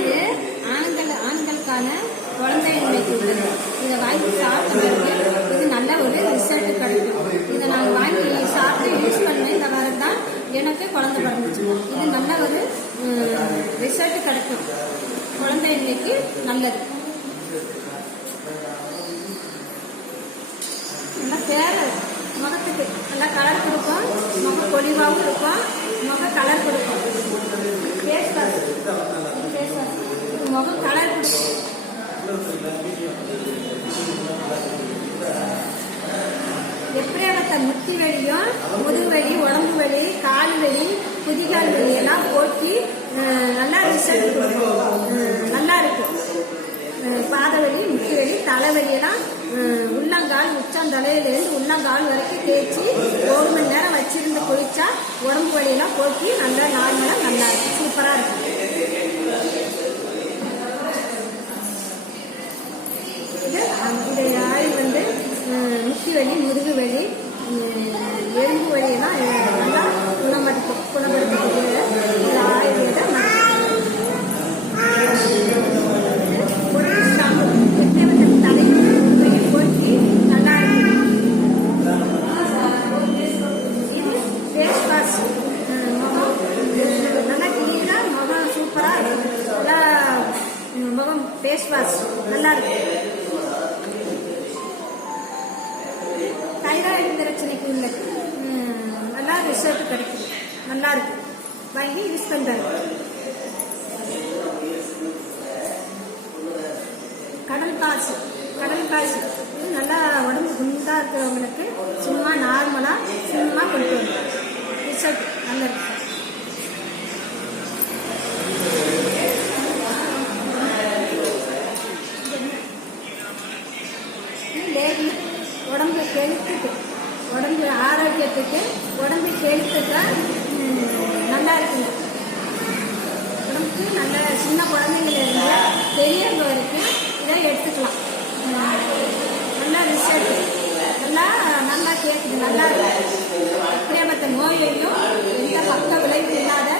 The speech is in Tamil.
இது ஆண்களுக்கான குழந்தையின்மைக்கு உள்ளது. இதை வாங்கி சாப்பிட்றது இது நல்ல ஒரு ரிசல்ட் கிடைக்கும். இதை நான் வாங்கி சாப்பிட்டு யூஸ் பண்ணேன். இந்த வாரம் தான் எனக்கு குழந்தை பிறந்துச்சு. இது நல்ல ஒரு ரிசல்ட் கிடைக்கும். குழந்தையின்மைக்கு நல்லது. நல்லா பேர் முகத்துக்கு நல்லா கலர் கொடுக்கும். முக பொலிவாகவும் இருக்கும். முக கலர் கொடுக்கும். ஃபேஸ் வாஷ் முகம் கலர் கொடுக்கும். எப்படியாப்பட்ட முட்டி வலியும் முதுகு வலி உடம்பு வலி கால் வலி குதிகால் வலியெல்லாம் போக்கி நல்லா ரிசல்ட் கொடுக்கும். நல்லா இருக்கும். பாதவலி முட்டி வலி தலைவலியெல்லாம் உள்ளங்கால் உச்சந்தலையிலேருந்து உள்ளங்கால் வரைக்கும் தேய்ச்சி 1 மணி நேரம் வச்சிருந்து குளிச்சா உடம்பு வலியெல்லாம் போக்கி நல்லா நார்மலாக நல்லா இருக்கும். சூப்பராக இருக்கும். இது ஆயில் வந்து முட்டி வலி முதுகு வலி எலும்பு வலியெல்லாம் நல்லா குணப்படுத்தக்கூடிய ஆயுர்வேத தலைக்கு போக்கி நல்லா இருக்கும். இது ஃபேஸ் வாஷ் நல்லா கிளீனாக முகம் சூப்பராக இருக்கும். நல்லா முகம் ஃபேஸ் வாஷ் நல்லா இருக்கும். தைராய்டு பிரச்சனைக்கு உள்ளது நல்லா ரிசல்ட் கிடைக்கும். நல்லா இருக்கு. வாங்கி யூஸ் பண்றாங்க. கடல் காசு இது நல்லா உடம்பு குண்டா இருக்கிறவங்களுக்கு சும்மா நார்மலா சும்மா கொண்டு வரும். ரிசல்ட் நல்லா இருக்கு. உடம்பு கெழுத்துக்கு உடம்பு ஆரோக்கியத்துக்கு உடம்பு கெழுத்துக்கு நல்லா இருக்குங்க. உடம்புக்கு நல்ல சின்ன குழந்தைங்களிருந்து பெரியவங்க வரைக்கும் இதை எடுத்துக்கலாம். நல்லா ரிசல்ட் நல்லா கேட்குது. நல்லா இருக்கு. எப்படியாப்பட்ட நோயையும் எந்த பக்க விளைவு இல்லாத